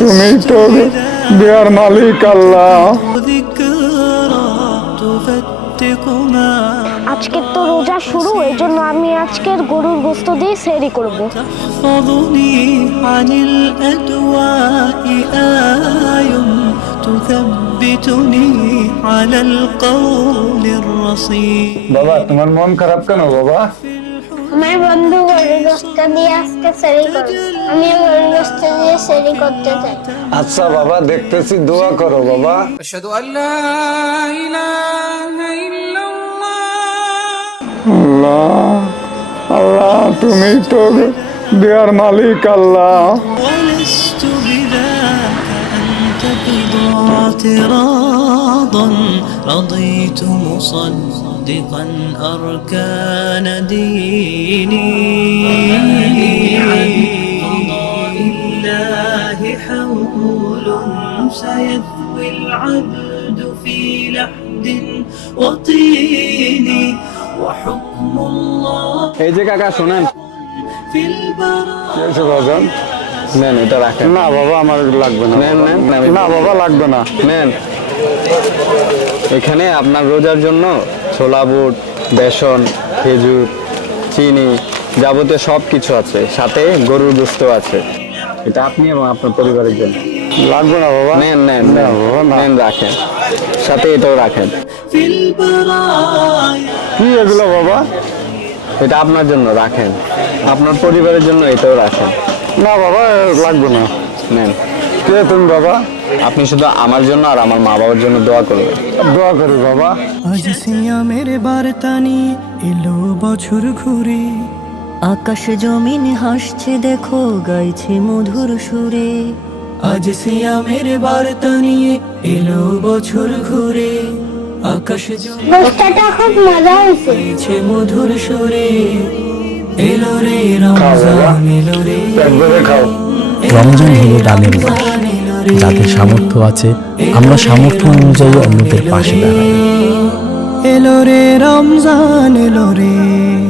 তুমি তো দেয়ার মালিক আল্লাহ। আজকে তো রোজা শুরু এই জন্য আমি আজকের গরুর গোস্ত দিয়ে সেরি করব। বাবা তোমার মন খারাপ কেন বাবা? আমার বন্ধু গরুর রস্তা দিয়ে আজকে সেরি করবে আমি গরুর রস্তা দিয়ে সেরি করতে চাই। আচ্ছা বাবা দেখতেছি দোয়া করো বাবা। আশহাদু আল্লাহ ইলাহা আল্লাহ আল্লাহ তুমি তো দেয়ার মালিক আল্লাহ। ولست بذاك أنت بضع اعتراضا رضيت مصدقا أركان ديني عن قضاء الله حول سيثوي العبد في لحد وطين وحكم الله এই যে কাকা শোনেন في البراء এসে বাজান নেন এটা রাখেন না বাবা আমার লাগবে না নেন, নেন, নেন। না বাবা লাগবে না নেন এখানে আপনার রোজার জন্য ছোলা বুট বেসন খেজুর চিনি যাবতীয় সব কিছু আছে। সাথে গরুর গোস্ত আছে। এটা আপনি এবং আপনার পরিবারের জন্য। লাগবো না বাবা? নেন নেন নেন। রাখেন। সাথে এটাও রাখেন। কি এগুলো বাবা? এটা আপনার জন্য রাখেন। আপনার পরিবারের জন্য এটাও রাখেন। না বাবা লাগবো না। নেন। কে তুমি বাবা? আপনি শুধু আমার জন্য আর আমার মা বাবার জন্য দোয়া করবেন। দোয়া করি বাবা। আজ সিয়ামের বার্তা নিয়ে এলো বছর ঘুরে। আকাশ জমিন হাসছে দেখো গাইছে মধুর সুরে। আজ সিয়ামের বার্তা নিয়ে এলো বছর ঘুরে। আকাশ গোস্তটা খুব মজা হয়েছে। মধুর সুরে। এলো রে রমজান এলো রে রমজান হলো দানের মাস যাদের সামর্থ্য আছে আমরা সামর্থ্য অনুযায়ী অন্যদের পাশে দাঁড়াই। এলো রে রমজান এলো রে।